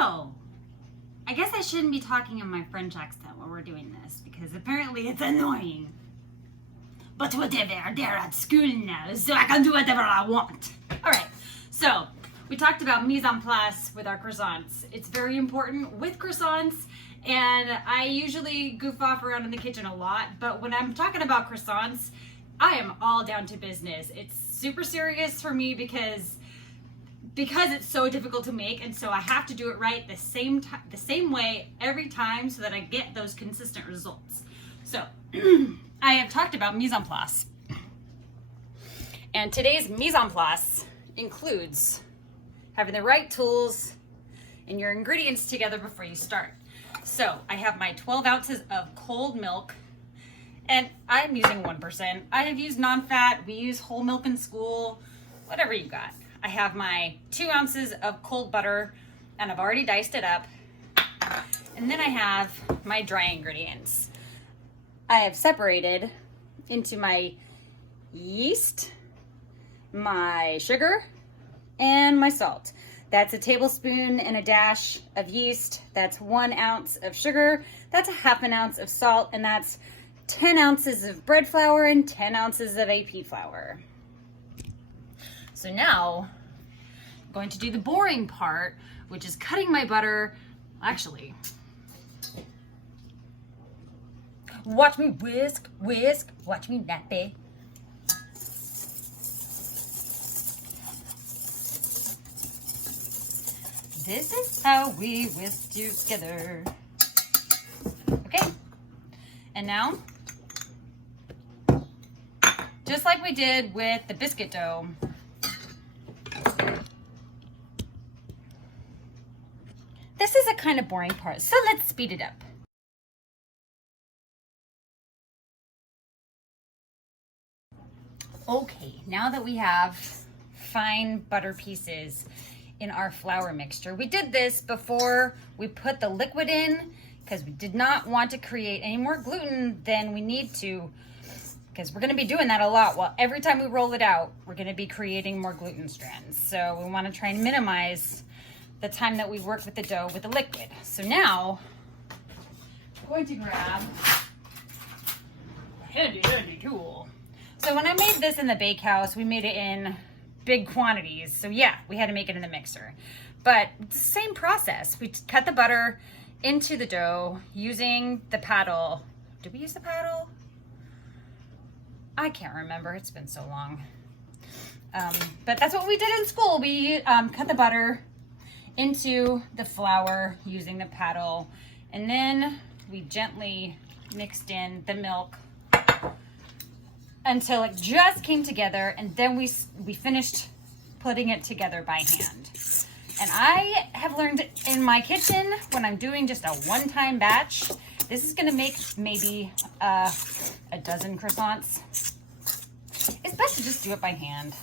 So, I guess I shouldn't be talking in my French accent while we're doing this because apparently it's annoying. But whatever, they're at school now, so I can do whatever I want. Alright, so we talked about mise en place with our croissants. It's very important with croissants, and I usually goof off around in the kitchen a lot, but when I'm talking about croissants, I am all down to business. It's super serious for me because it's so difficult to make, and so I have to do it right the same way every time so that I get those consistent results. So I have talked about mise en place, and today's mise en place includes having the right tools and your ingredients together before you start. So I have my 12 ounces of cold milk, and I'm using 1%. I have used non-fat, we use whole milk in school, whatever you got. I have my 2 ounces of cold butter, and I've already diced it up. And then I have my dry ingredients. I have separated into my yeast, my sugar, and my salt. That's a tablespoon and a dash of yeast. That's 1 ounce of sugar. That's a half an ounce of salt, and that's 10 ounces of bread flour and 10 ounces of AP flour. So now I'm going to do the boring part, which is cutting my butter. Actually, watch me whisk, whisk, watch me nappy. This is how we whisk together. Okay, and now, just like we did with the biscuit dough, this is a kind of boring part, so let's speed it up. Okay, now that we have fine butter pieces in our flour mixture, we did this before we put the liquid in because we did not want to create any more gluten than we need to, because we're going to be doing that a lot. Well, every time we roll it out, we're going to be creating more gluten strands. So we want to try and minimize the time that we work with the dough with the liquid. So now I'm going to grab a handy tool. So when I made this in the bakehouse, we made it in big quantities. So yeah, we had to make it in the mixer. But it's the same process. We cut the butter into the dough using the paddle. Did we use the paddle? I can't remember. It's been so long. But that's what we did in school. We cut the butter into the flour using the paddle, and then we gently mixed in the milk until it just came together, and then we finished putting it together by hand. And I have learned in my kitchen, when I'm doing just a one-time batch, this is gonna make maybe a dozen croissants. It's best to just do it by hand.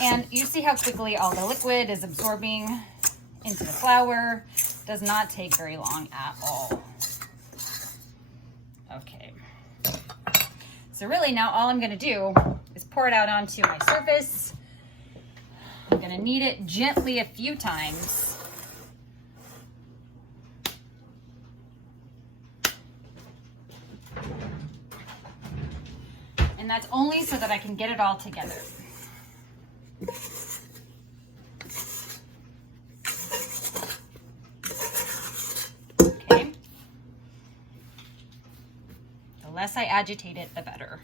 And you see how quickly all the liquid is absorbing into the flour. Does not take very long at all. Okay. So really now all I'm gonna do is pour it out onto my surface. I'm gonna knead it gently a few times. And that's only so that I can get it all together. Okay. The less I agitate it, the better.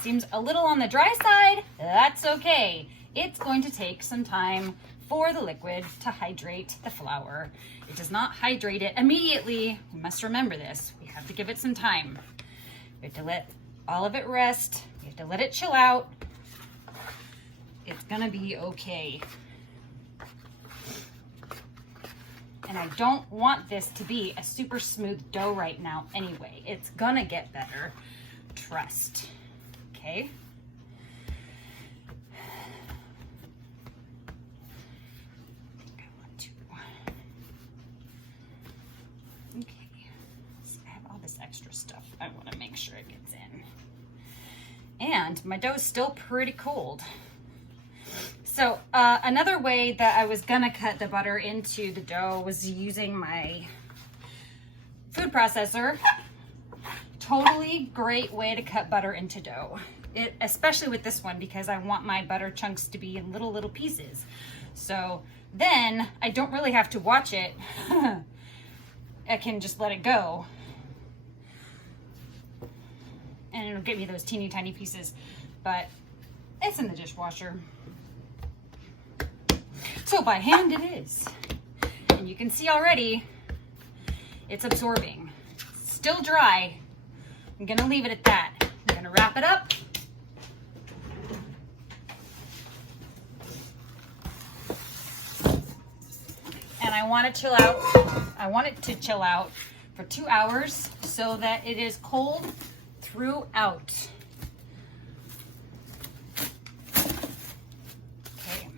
Seems a little on the dry side. That's okay. It's going to take some time for the liquid to hydrate the flour. It does not hydrate it immediately. We must remember this. We have to give it some time. We have to let all of it rest. We have to let it chill out. It's gonna be okay. And I don't want this to be a super smooth dough right now anyway. It's gonna get better. Trust. Okay? Extra stuff. I want to make sure it gets in. And my dough is still pretty cold. So another way that I was gonna cut the butter into the dough was using my food processor. Totally great way to cut butter into dough. Especially with this one, because I want my butter chunks to be in little pieces. So then I don't really have to watch it. I can just let it go. And it'll give me those teeny tiny pieces, but it's in the dishwasher. So by hand it is. And you can see already it's absorbing. Still dry. I'm gonna leave it at that. I'm gonna wrap it up. And I want it to chill out. I want it to chill out for 2 hours so that it is cold throughout. Okay.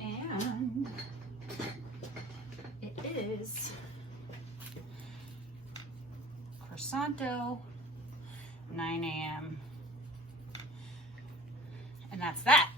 And it is croissant dough, 9 a.m. And that's that.